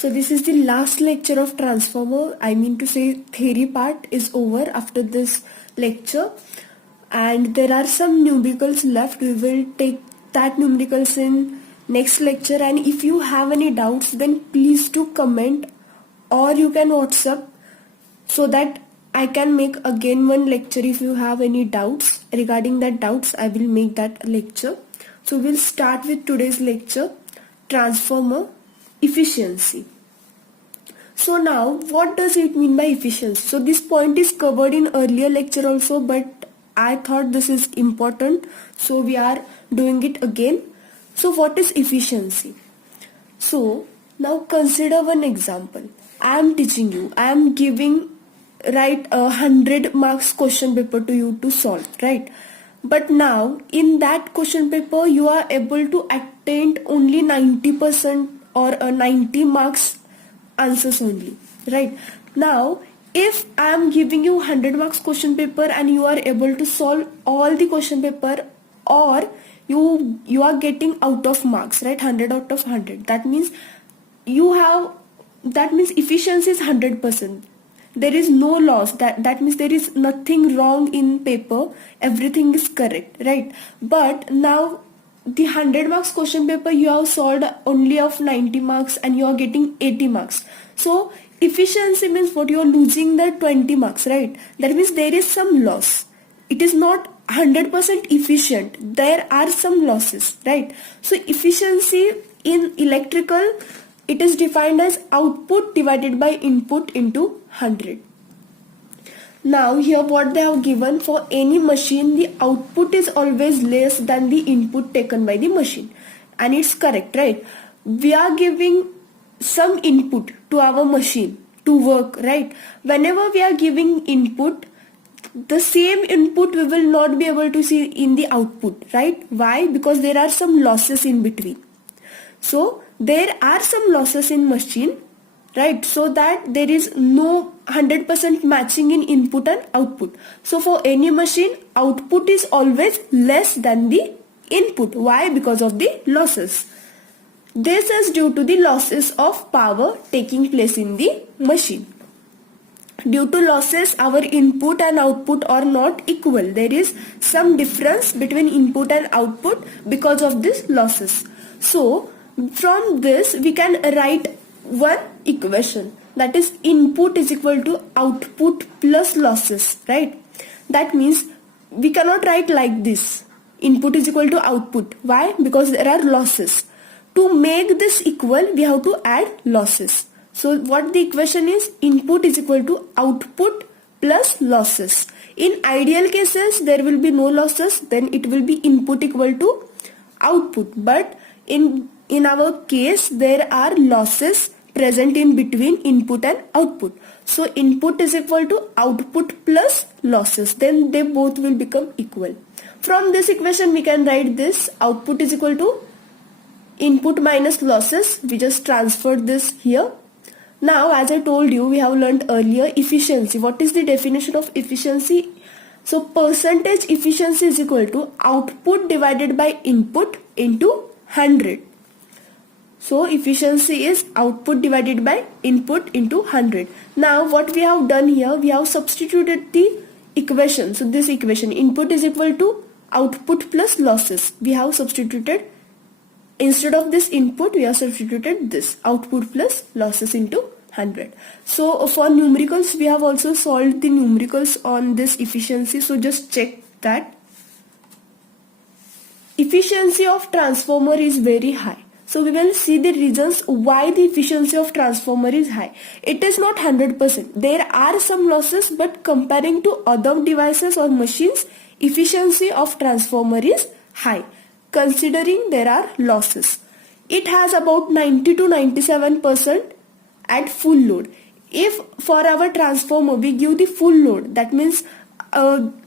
So this is the last lecture of transformer. I mean to say theory part is over after this lecture, and there are some numericals left. We will take that numericals in next lecture, and if you have any doubts then please do comment, or you can WhatsApp so that I can make again one lecture. If you have any doubts regarding that doubts, I will make that lecture. So we'll start with today's lecture, transformer efficiency. So now what does it mean by efficiency? So this point is covered in earlier lecture also, but I thought this is important, so we are doing it again. So what is efficiency? So now consider one example. I am teaching you, I am giving write 100 marks question paper to you to solve, right? But now in that question paper you are able to attain only 90% or 90 marks answers only, right? Now if I am giving you 100 marks question paper and you are able to solve all the question paper, or you are getting out of marks, right? 100 out of 100, that means efficiency is 100%. There is no loss. That means there is nothing wrong in paper, everything is correct, right? But now the 100 marks question paper you have solved only of 90 marks and you are getting 80 marks. So efficiency means what? You are losing the 20 marks, right? That means there is some loss. It is not 100% efficient. There are some losses, right? So efficiency in electrical, it is defined as output divided by input into 100. Now here what they have given, for any machine the output is always less than the input taken by the machine, and it's correct, right? We are giving some input to our machine to work, right? Whenever we are giving input, the same input we will not be able to see in the output, right? Why? Because there are some losses in between. So there are some losses in machine, right? So that there is no 100% matching in input and output. So for any machine, output is always less than the input. Why? Because of the losses. This is due to the losses of power taking place in the machine. Due to losses, our input and output are not equal. There is some difference between input and output because of these losses. So from this we can write one equation, that is input is equal to output plus losses, right? That means we cannot write like this, input is equal to output. Why? Because there are losses. To make this equal, we have to add losses. So what the equation is, input is equal to output plus losses. In ideal cases there will be no losses, then it will be input equal to output, but in our case there are losses present in between input and output. So input is equal to output plus losses, then they both will become equal. From this equation we can write this, output is equal to input minus losses. We just transferred this here. Now as I told you, we have learned earlier efficiency. What is the definition of efficiency? So percentage efficiency is equal to output divided by input into 100. So efficiency is output divided by input into 100. Now what we have done here, we have substituted the equation. So this equation, input is equal to output plus losses, we have substituted, instead of this input we have substituted this output plus losses into 100. So for numericals we have also solved the numericals on this efficiency. So just check that. Efficiency of transformer is very high. So we will see the reasons why the efficiency of transformer is high. It is not 100%. There are some losses, but comparing to other devices or machines, efficiency of transformer is high. Considering there are losses, it has about 90 to 97% at full load. If for our transformer we give the full load, that means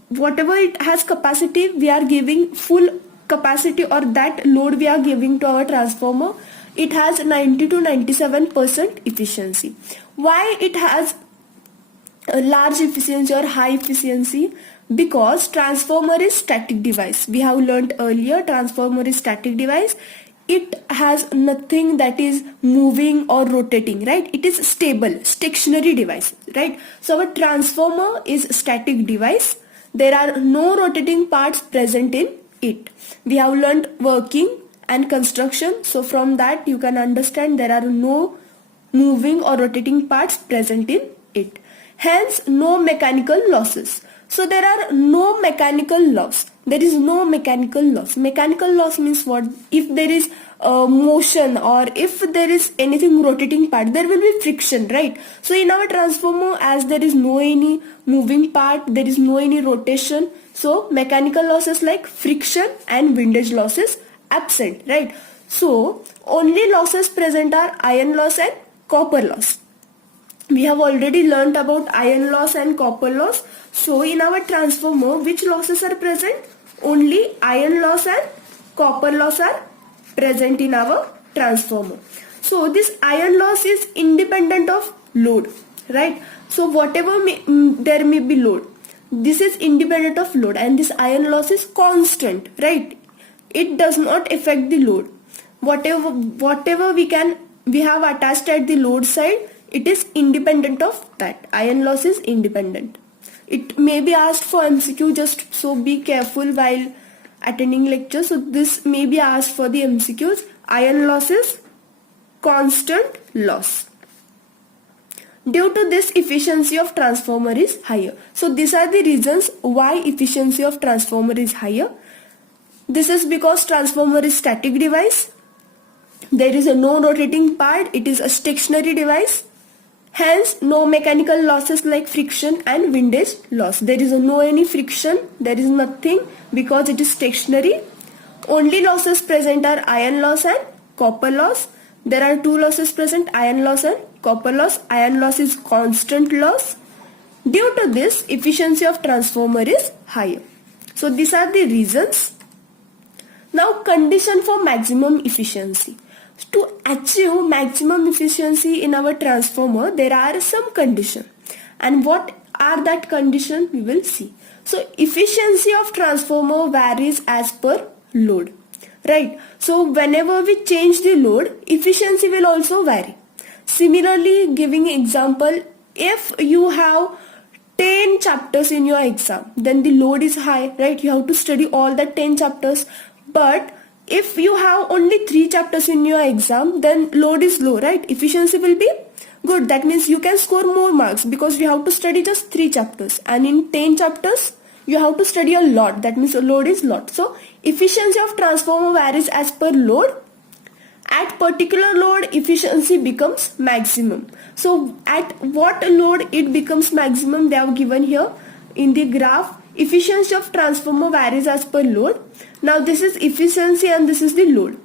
whatever it has capacity, we are giving full capacity, or that load we are giving to our transformer, it has 90 to 97% efficiency. Why it has a large efficiency or high efficiency? Because transformer is static device. We have learned earlier, transformer is static device. it has nothing that is moving or rotating, right? It is stable, stationary device, right? So our transformer is static device. There are no rotating parts present in it. We have learned working and construction. So from that you can understand there are no moving or rotating parts present in it. Hence no mechanical losses. So there are no mechanical loss. There is no mechanical loss. Mechanical loss means what? If there is motion or if there is anything rotating part, there will be friction, right? So in our transformer, as there is no any moving part, there is no any rotation. So mechanical losses like friction and windage losses absent, right? So only losses present are iron loss and copper loss. We have already learnt about iron loss and copper loss. So in our transformer, which losses are present? Only iron loss and copper loss are present in our transformer. So this iron loss is independent of load, right? So whatever there may be load, this is independent of load, and this iron loss is constant, right? It does not affect the load. Whatever we have attached at the load side, it is independent of that. Iron loss is independent. It may be asked for MCQ, just so be careful while attending lecture. So this may be asked for the MCQs. Iron loss is constant loss. Due to this, efficiency of transformer is higher. So these are the reasons why efficiency of transformer is higher. This is because transformer is static device. There is a no rotating part. It is a stationary device. Hence, no mechanical losses like friction and windage loss. There is no any friction. There is nothing because it is stationary. Only losses present are iron loss and copper loss. There are two losses present, iron loss and copper loss. Iron loss is constant loss. Due to this, efficiency of transformer is higher. So these are the reasons. Now, condition for maximum efficiency. To achieve maximum efficiency in our transformer, there are some conditions. And what are that condition? We will see. So, efficiency of transformer varies as per load. Right? So, whenever we change the load, efficiency will also vary. Similarly, giving example, if you have 10 chapters in your exam, then the load is high, right? You have to study all the 10 chapters. But if you have only 3 chapters in your exam, then load is low, right? Efficiency will be good. That means you can score more marks because you have to study just 3 chapters. And in 10 chapters, you have to study a lot. That means load is lot. So, efficiency of transformer varies as per load. At particular load, efficiency becomes maximum. So, at what load it becomes maximum, they have given here in the graph. Efficiency of transformer varies as per load. Now this is efficiency and this is the load.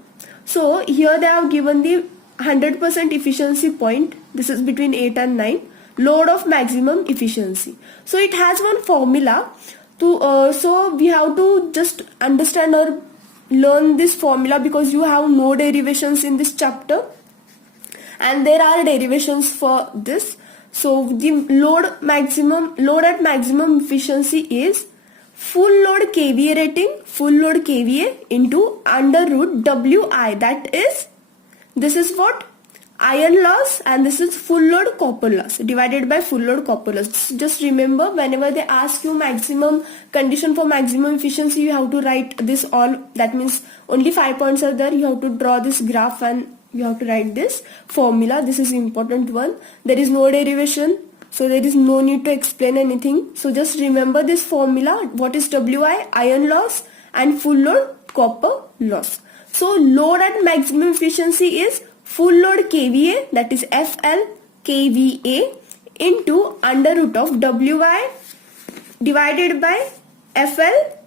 So here they have given the 100% efficiency point. This is between 8 and 9. Load of maximum efficiency. So it has one formula. So we have to just understand or learn this formula because you have no derivations in this chapter. And there are derivations for this. So the load at maximum efficiency is full load kVA rating, full load kVA into under root Wi. That is, this is what? Iron loss, and this is full load copper loss divided by full load copper loss. Just remember, whenever they ask you maximum condition for maximum efficiency, you have to write this all. That means only 5 points are there. You have to draw this graph and you have to write this formula. This is important one. There is no derivation, so there is no need to explain anything. So just remember this formula. What is Wi? Iron loss and full load copper loss. So load at maximum efficiency is full load kVA, that is FL kVA into under root of Wi divided by FL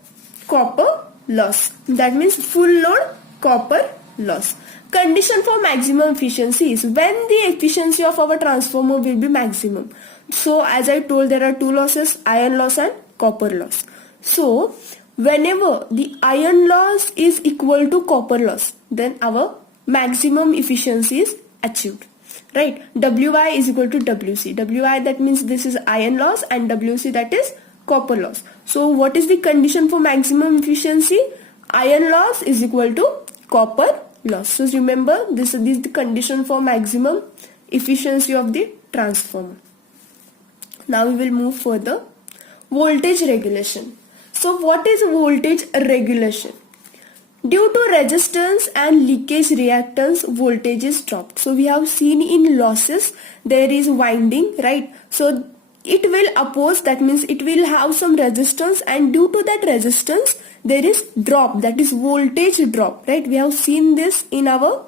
copper loss. That means full load copper loss. Condition for maximum efficiency is when the efficiency of our transformer will be maximum. So as I told, there are two losses, iron loss and copper loss. So whenever the iron loss is equal to copper loss, then our maximum efficiency is achieved. Right? Wi is equal to Wc. Wi, that means this is iron loss, and Wc, that is copper loss. So what is the condition for maximum efficiency? Iron loss is equal to copper loss. So remember, this is the condition for maximum efficiency of the transformer. Now we will move further. Voltage regulation. So what is voltage regulation? Due to resistance and leakage reactance, voltage is dropped. So we have seen in losses there is winding, right? So it will oppose, that means it will have some resistance, and due to that resistance there is drop, that is voltage drop, right? We have seen this in our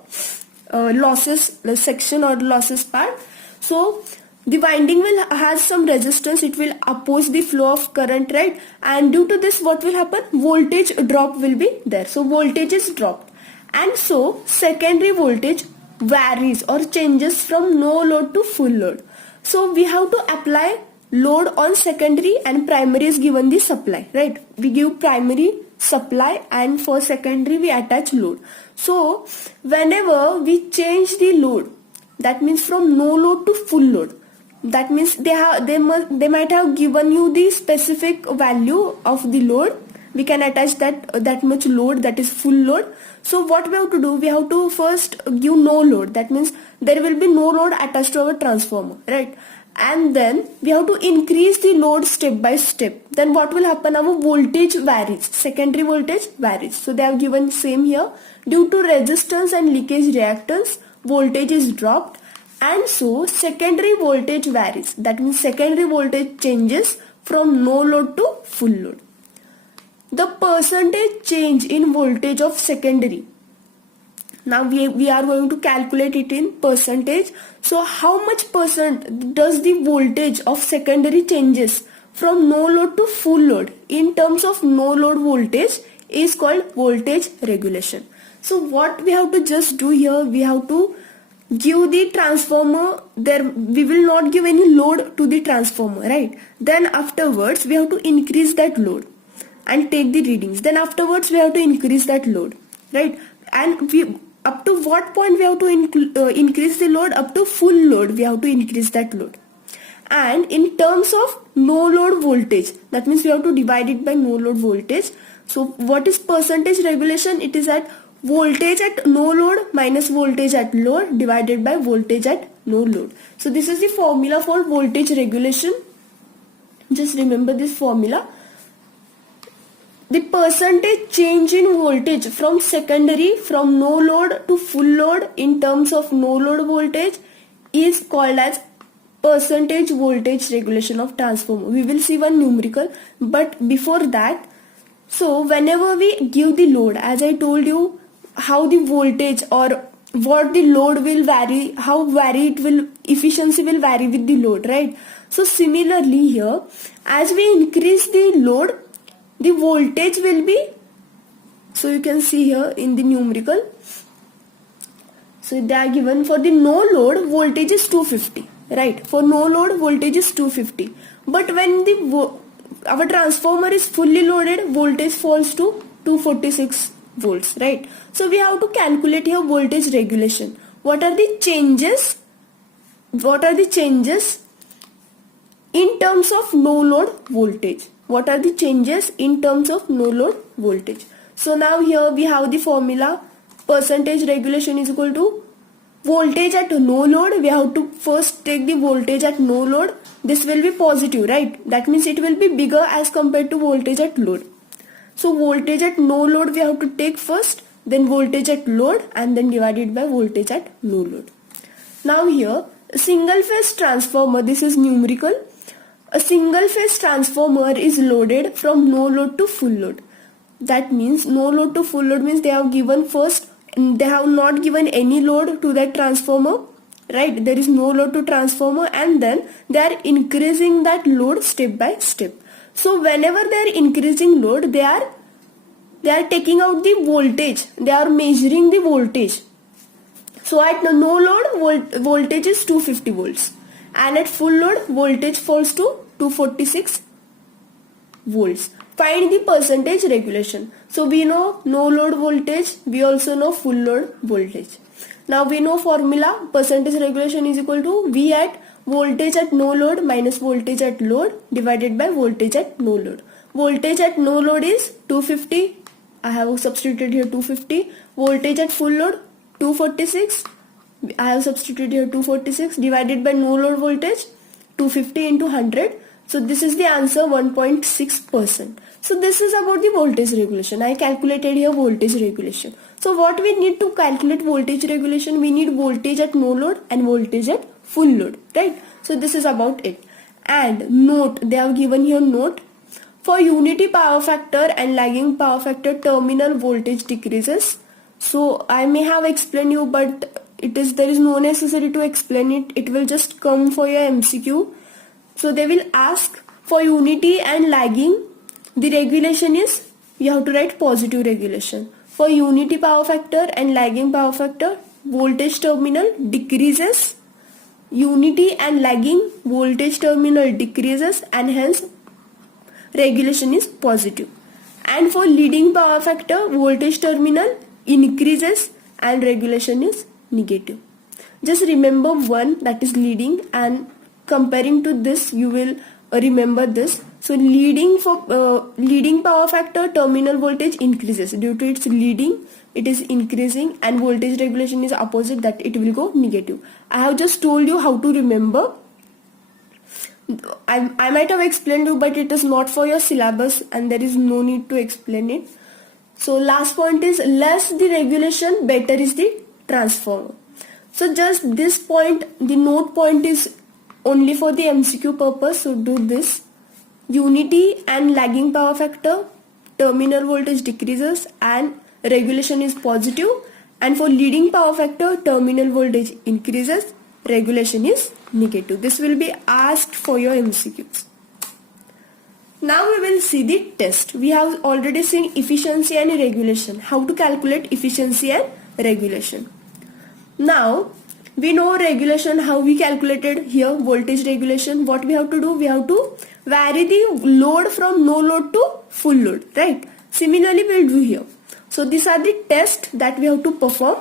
losses section or losses part. So the winding will has some resistance, it will oppose the flow of current, right? And due to this, what will happen? Voltage drop will be there. So voltage is dropped, and so secondary voltage varies or changes from no load to full load. So we have to apply load on secondary, and primary is given the supply, right? We give primary supply, and for secondary we attach load. So whenever we change the load, that means from no load to full load, that means they might have given you the specific value of the load. We can attach that much load, that is full load. So what we have to do, we have to first give no load, that means there will be no load attached to our transformer, right? And then we have to increase the load step by step. Then what will happen? Our voltage varies, secondary voltage varies. So they have given same here. Due to resistance and leakage reactance, voltage is dropped, and so secondary voltage varies. That means secondary voltage changes from no load to full load. The percentage change in voltage of secondary. Now we are going to calculate it in percentage. So how much percent does the voltage of secondary changes from no load to full load in terms of no load voltage is called voltage regulation. So what we have to just do here, we have to give the transformer, there we will not give any load to the transformer, right? Then afterwards we have to increase that load and take the readings. Then afterwards we have to increase that load, right? And we up to what point we have to increase the load? Up to full load we have to increase that load. And in terms of no load voltage, that means we have to divide it by no load voltage. So what is percentage regulation? It is at voltage at no load minus voltage at load divided by voltage at no load. So this is the formula for voltage regulation. Just remember this formula. The percentage change in voltage from secondary from no load to full load in terms of no load voltage is called as percentage voltage regulation of transformer. We will see one numerical, but before that, so whenever we give the load, as I told you, how the voltage or what the load will vary, how vary it will, efficiency will vary with the load, right? So similarly here, as we increase the load, the voltage will be, so you can see here in the numerical, so they are given for the no load voltage is 250, right? For no load voltage is 250, but when our transformer is fully loaded, voltage falls to 246 volts, right? So we have to calculate here voltage regulation. What are the changes? What are the changes in terms of no load voltage? What are the changes in terms of no load voltage? So now here we have the formula. Percentage regulation is equal to voltage at no load. We have to first take the voltage at no load. This will be positive, right? That means it will be bigger as compared to voltage at load. So voltage at no load we have to take first, then voltage at load, and then divided by voltage at no load. Now here, a single phase transformer, this is numerical. A single phase transformer is loaded from no load to full load. That means no load to full load means they have given first, they have not given any load to that transformer, right? There is no load to transformer, and then they are increasing that load step by step. So whenever they are increasing load, they are taking out the voltage, they are measuring the voltage. So at no load voltage is 250 volts, and at full load voltage falls to 246 volts. Find the percentage regulation. So we know no load voltage, we also know full load voltage. Now we know formula, percentage regulation is equal to V at voltage at no load minus voltage at load divided by voltage at no load. Voltage at no load is 250 I have substituted here 250. Voltage at full load 246. I have substituted here 246 divided by no load voltage 250 into 100. So this is the answer, 1.6%. So this is about the voltage regulation. I calculated here voltage regulation. So what we need to calculate voltage regulation? We need voltage at no load and voltage at full load, right? So this is about it. And note, they have given here note. For unity power factor and lagging power factor, terminal voltage decreases. So I may have explained you, but there is no necessity to explain it. It will just come for your MCQ. So they will ask for unity and lagging. The regulation is, you have to write positive regulation. For unity power factor and lagging power factor, voltage terminal decreases. Unity and lagging, voltage terminal decreases, and hence regulation is positive. And for leading power factor, voltage terminal increases and regulation is negative. Just remember one, that is leading, and comparing to this you will remember this. So leading power factor, terminal voltage increases. Due to its leading, it is increasing, and voltage regulation is opposite, that it will go negative. I have just told you how to remember. I might have explained you, but it is not for your syllabus and there is no need to explain it. So last point is, less the regulation, better is the transformer. So just this point, the note point is only for the MCQ purpose. So do this. Unity and lagging power factor, terminal voltage decreases and regulation is positive. And for leading power factor, terminal voltage increases, regulation is negative. This will be asked for your MCQs. Now we will see the test. We have already seen efficiency and regulation. How to calculate efficiency and regulation. Now we know regulation, how we calculated here voltage regulation. What we have to do? We have to vary the load from no load to full load, right? Similarly we will do here. So these are the tests that we have to perform.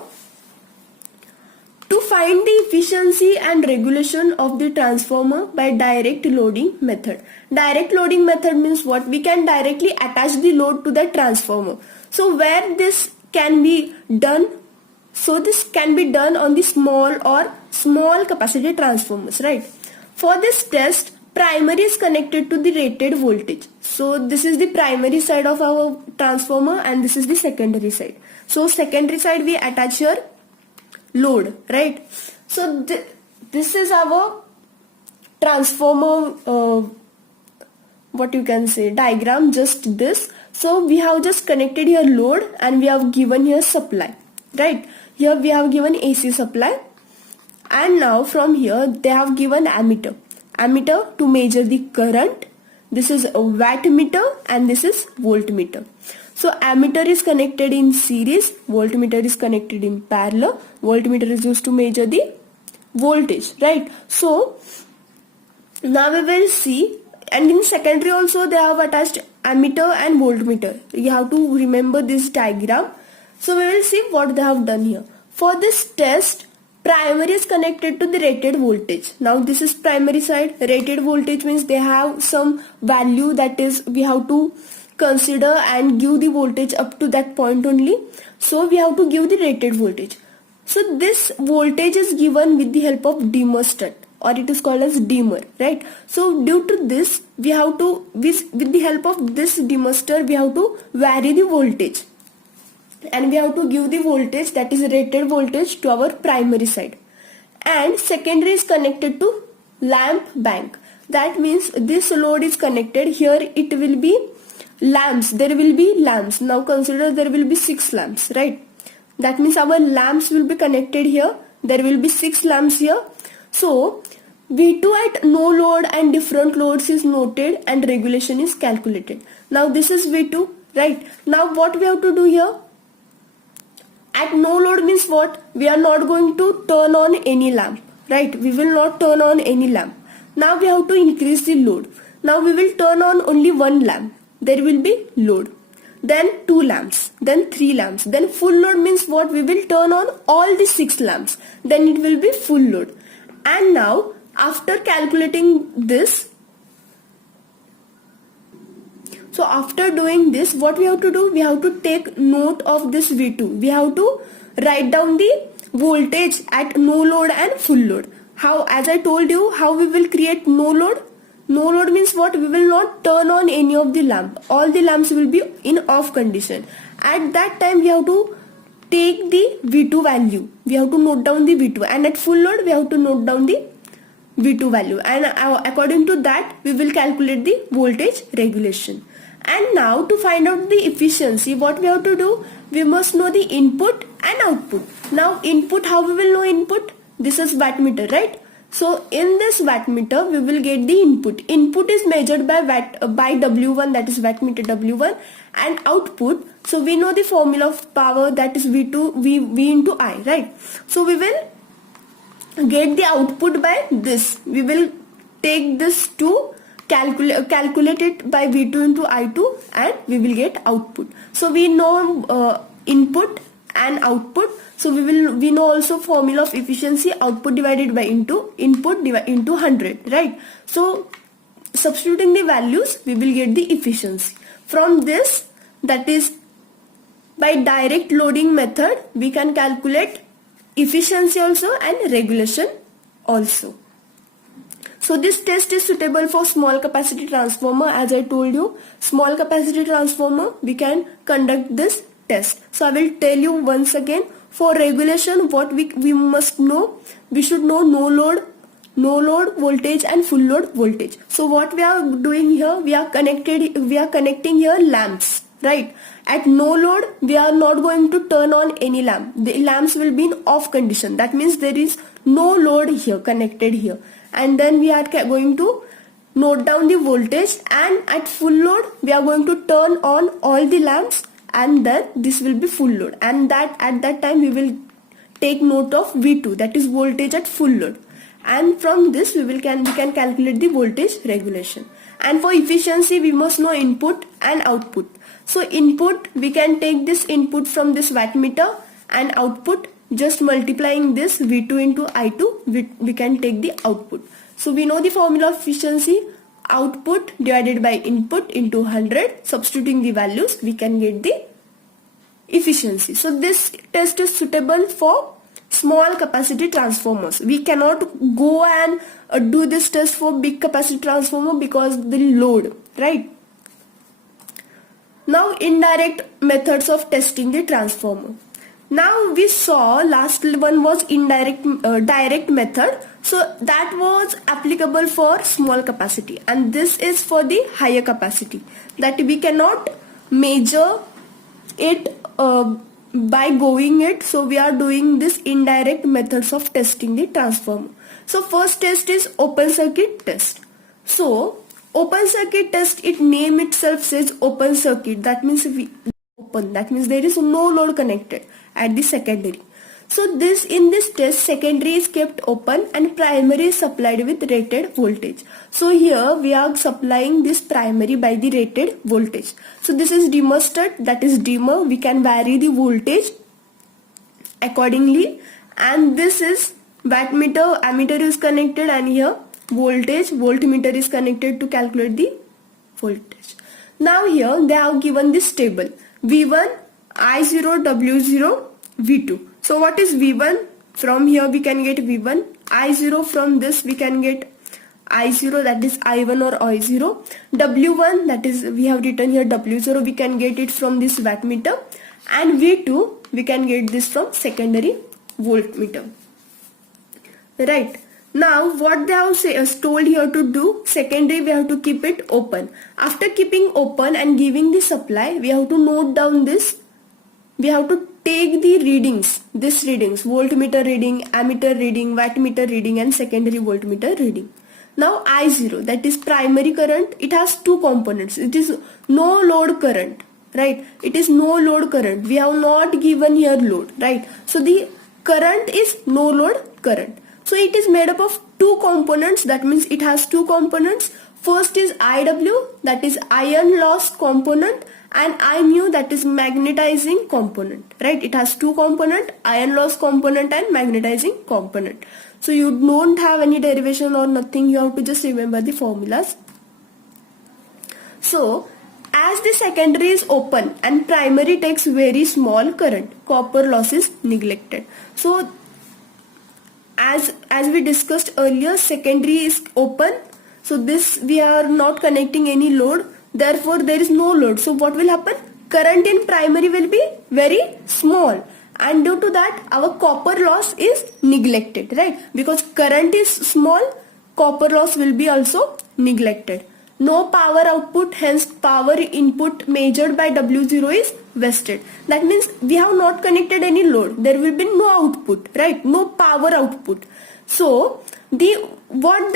To find the efficiency and regulation of the transformer by direct loading method. Direct loading method means what? We can directly attach the load to the transformer. So where this can be done? So this can be done on the small capacity transformers, right? For this test, primary is connected to the rated voltage. So this is the primary side of our transformer and this is the secondary side. So secondary side we attach here load, right? So this is our transformer, what you can say, diagram, just this. So we have just connected here load and we have given here supply, right? Here we have given AC supply, and now from here they have given ammeter to measure the current. This is a wattmeter and this is voltmeter. So ammeter is connected in series, voltmeter is connected in parallel. Voltmeter is used to measure the voltage, right? So now we will see, and in secondary also they have attached ammeter and voltmeter. You have to remember this diagram. So we will see what they have done here. For this test, primary is connected to the rated voltage. Now this is primary side. Rated voltage means they have some value, that is we have to consider and give the voltage up to that point only. So we have to give the rated voltage. So this voltage is given with the help of dimmer stud, or it is called as dimmer, right? So due to this, we have to, with the help of this dimmer stud, we have to vary the voltage. And we have to give the voltage, that is rated voltage, to our primary side. And secondary is connected to lamp bank. That means this load is connected. Here it will be lamps. There will be lamps. Now consider there will be 6 lamps, right? That means our lamps will be connected here. There will be 6 lamps here. So V2 at no load and different loads is noted and regulation is calculated. Now this is V2, right? Now what we have to do here? At no load means what? We are not going to turn on any lamp, right? We will not turn on any lamp. Now we have to increase the load. Now we will turn on only one lamp. There will be load. Then 2 lamps. Then 3 lamps. Then full load means what? We will turn on all the 6 lamps. Then it will be full load. And now after calculating this, So after doing this, what we have to do? We have to take note of this V2. We have to write down the voltage at no load and full load. How? As I told you, how we will create no load? No load means what? We will not turn on any of the lamp. All the lamps will be in off condition. At that time, we have to take the V2 value. We have to note down the V2, and at full load, we have to note down the V2 value, and according to that we will calculate the voltage regulation. And now to find out the efficiency, what we have to do? We must know the input and output. Now input, how we will know input? This is wattmeter, right? So in this wattmeter we will get the input. Input is measured by W1, that is wattmeter W1, and output. So we know the formula of power, that is V into I, right? So we will get the output by this. We will take this to calculate it by V2 into I2, and we will get output. So we know input and output. So we know also formula of efficiency, output divided by into input into 100, right? So substituting the values, we will get the efficiency. From this, that is by direct loading method, we can calculate efficiency also and regulation also. So this test is suitable for small capacity transformer. As I told you, small capacity transformer, we can conduct this test. So I will tell you once again, for regulation what we must know. We should know no load voltage and full load voltage. So what we are doing here, we are connecting here lamps, right? At no load, we are not going to turn on any lamp. The lamps will be in off condition. That means there is no load here connected here. And then we are going to note down the voltage, and at full load we are going to turn on all the lamps, and then this will be full load, and that at that time we will take note of V2, that is voltage at full load, and from this we can calculate the voltage regulation. And for efficiency, we must know input and output. So input, we can take this input from this wattmeter, and output, just multiplying this V2 into I2, we can take the output. So we know the formula of efficiency, output divided by input into 100. Substituting the values, we can get the efficiency. So this test is suitable for small capacity transformers. We cannot go and do this test for big capacity transformer because the load, right? Now indirect methods of testing the transformer. Now we saw last one was direct method. So that was applicable for small capacity, and this is for the higher capacity, that we cannot measure it by going it. So we are doing this indirect methods of testing the transformer. So first test is open circuit test. So open circuit test, it name itself says open circuit. That means that means there is no load connected at the secondary. So in this test, secondary is kept open and primary is supplied with rated voltage. So here we are supplying this primary by the rated voltage. So this is dimmerstat, that is dimmer. We can vary the voltage accordingly. And this is wattmeter, ammeter is connected, and here voltmeter is connected to calculate the voltage. Now here they have given this table: V1, I0, W0, V2. So what is V1? From here we can get V1. I0, from this we can get I0, that is I1 or I0. W1, that is we have written here W0, we can get it from this wattmeter. And V2, we can get this from secondary voltmeter. Right. Now what they have told here to do, secondary we have to keep it open. After keeping open and giving the supply, we have to note down this. We have to take the readings, voltmeter reading, ammeter reading, wattmeter reading, and secondary voltmeter reading. Now I0, that is primary current, it has two components. It is no load current, right? It is no load current. We have not given here load, right? So the current is no load current. So it is made up of two components. That means it has two components. First is IW, that is iron loss component, and I mu, that is magnetizing component, right? It has two component, iron loss component and magnetizing component. So you don't have any derivation or nothing. You have to just remember the formulas. So As the secondary is open and primary takes very small current, copper loss is neglected. So as we discussed earlier, secondary is open, so this we are not connecting any load, therefore there is no load. So what will happen? Current in primary will be very small, and due to that our copper loss is neglected, right? Because current is small, copper loss will be also neglected. No power output, hence power input measured by W0 is wasted. That means we have not connected any load. There will be no output, right? No power output. So what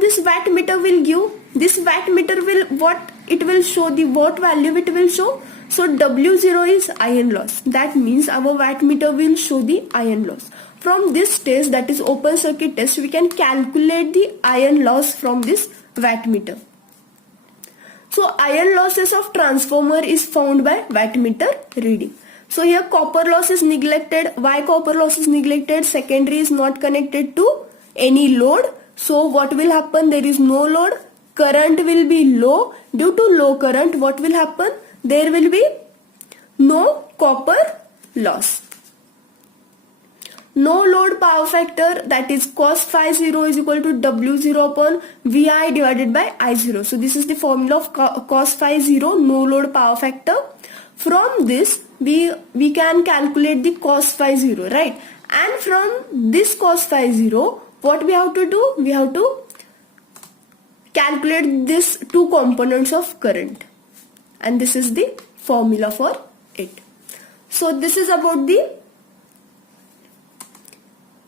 this wattmeter will give? This wattmeter will show the what value it will show. So W0 is iron loss. That means our wattmeter will show the iron loss. From this test, that is open circuit test, we can calculate the iron loss from this wattmeter. So iron losses of transformer is found by wattmeter reading. So here copper loss is neglected. Why copper loss is neglected? Secondary is not connected to any load. So what will happen? There is no load. Current will be low. Due to low current, what will happen? There will be no copper loss. No load power factor, that is cos phi 0 is equal to W0 upon Vi divided by I0. So this is the formula of cos phi 0, no load power factor. From this we can calculate the cos phi 0, right? And from this cos phi 0, what we have to do? We have to calculate this two components of current, and this is the formula for it. So this is about the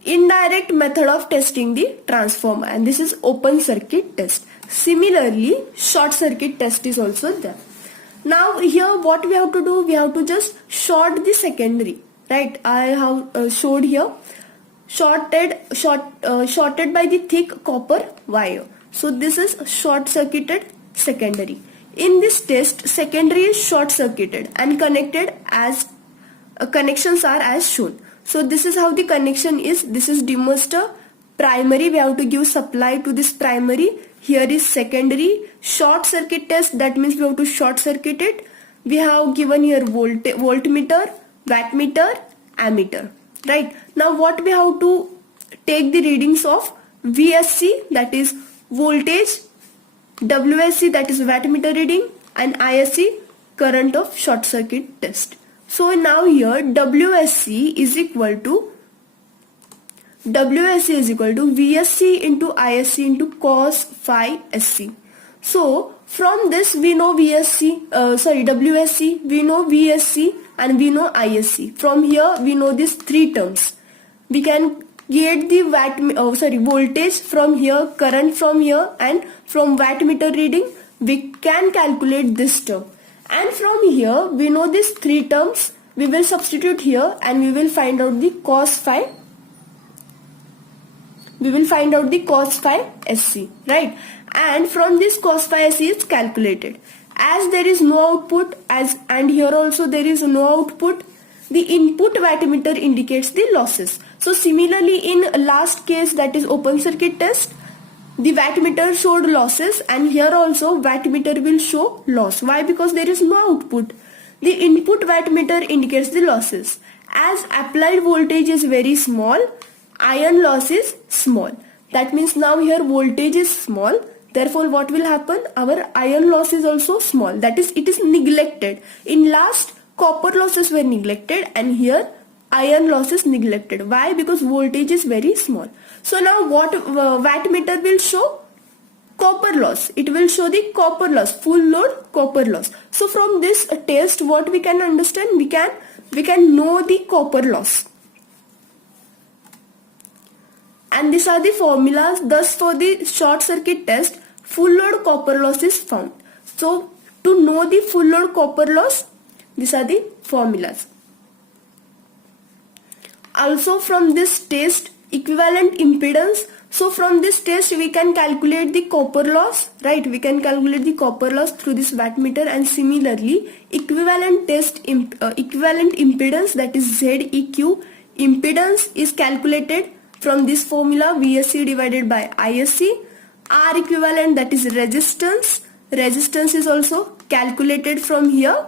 indirect method of testing the transformer, and this is open circuit test. Similarly, short circuit test is also there. Now here what we have to do? We have to just short the secondary, right? I have showed here shorted by the thick copper wire. So this is short circuited secondary. In this test, secondary is short circuited and connected as connections are as shown. So this is how the connection is. This is demonster. Primary, we have to give supply to this primary. Here is secondary. Short circuit test, that means we have to short circuit it. We have given here voltmeter, wattmeter, ammeter. Right. Now what we have to take the readings of VSC, that is voltage, WSC, that is wattmeter reading, and ISC, current of short circuit test. So now here WSC is equal to VSC into ISC into cos phi SC. So from this we know WSC, we know VSC, and we know ISC. From here we know these three terms. We can get the voltage from here, current from here, and from wattmeter reading we can calculate this term. And from here we know these three terms. We will substitute here and we will find out the cos phi. We will find out the cos phi SC, right? And from this cos phi SC is calculated. As there is no output, and here also there is no output, the input wattmeter indicates the losses. So similarly in last case, that is open circuit test, the wattmeter showed losses, and here also wattmeter will show loss. Why? Because there is no output. The input wattmeter indicates the losses. As applied voltage is very small, iron loss is small. That means now here voltage is small. Therefore what will happen? Our iron loss is also small. That is, it is neglected. In last, copper losses were neglected, and here iron loss is neglected. Why? Because voltage is very small. So now what wattmeter will show? Copper loss. It will show the copper loss, full load copper loss. So from this test, what we can understand? We can know the copper loss. And these are the formulas. Thus for the short circuit test, full load copper loss is found. So to know the full load copper loss, these are the formulas. Also from this test, equivalent impedance. So from this test we can calculate the copper loss, right? We can calculate the copper loss through this wattmeter, and similarly equivalent impedance, that is ZEQ impedance, is calculated from this formula VSC divided by ISC. R equivalent, that is resistance. Resistance is also calculated from here.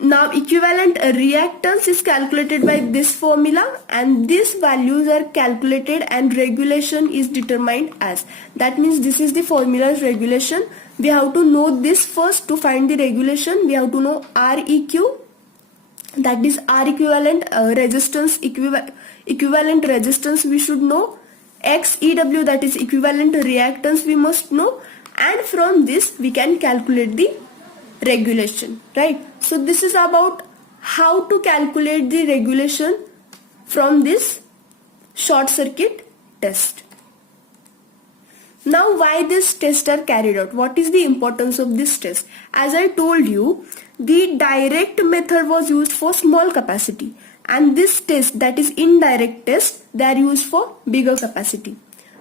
Now equivalent reactance is calculated by this formula, and these values are calculated and regulation is determined as. That means this is the formula of regulation. We have to know this first to find the regulation. We have to know Req, that is R equivalent resistance, equivalent resistance we should know. XEW, that is equivalent reactance, we must know, and from this we can calculate the regulation, right? So this is about how to calculate the regulation from this short circuit test. Now, why this test are carried out? What is the importance of this test? As I told you, the direct method was used for small capacity, and this test, that is indirect test, they are used for bigger capacity.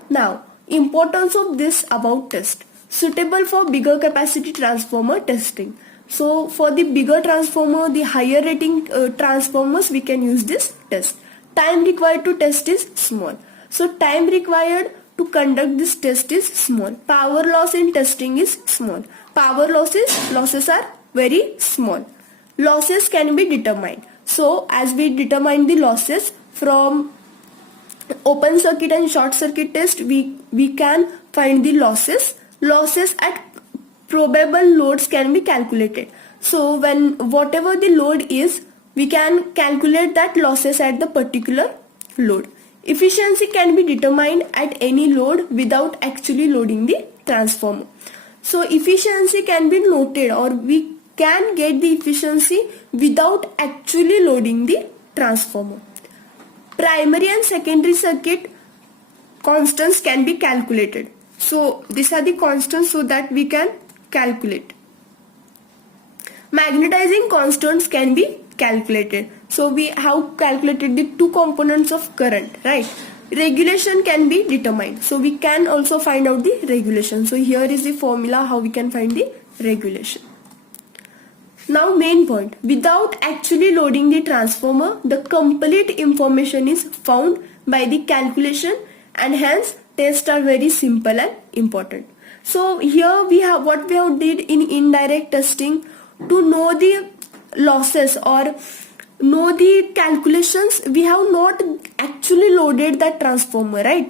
Now, importance of this about test. Suitable for bigger capacity transformer testing. So for the bigger transformer, the higher rating transformers, we can use this test. Time required to test is small. So time required to conduct this test is small. Power loss in testing is small. Power losses are very small. Losses can be determined. So as we determine the losses from open circuit and short circuit test, we can find the losses. Losses at probable loads can be calculated. So when whatever the load is, we can calculate that losses at the particular load. Efficiency can be determined at any load without actually loading the transformer. So efficiency can be noted, or we can get the efficiency without actually loading the transformer. Primary and secondary circuit constants can be calculated. So these are the constants so that we can calculate. Magnetizing constants can be calculated. So we have calculated the two components of current, right? Regulation can be determined. So we can also find out the regulation. So here is the formula how we can find the regulation. Now main point. Without actually loading the transformer, the complete information is found by the calculation, and hence tests are very simple and important. So here we have what we have did in indirect testing to know the losses or know the calculations. We have not actually loaded that transformer, right?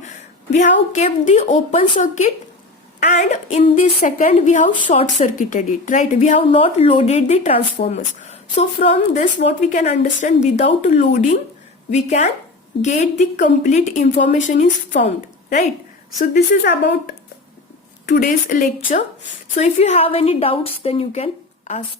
We have kept the open circuit, and in the second we have short circuited it, right? We have not loaded the transformers. So from this what we can understand, without loading we can get the complete information is found, right? So this is about today's lecture. So if you have any doubts, then you can ask.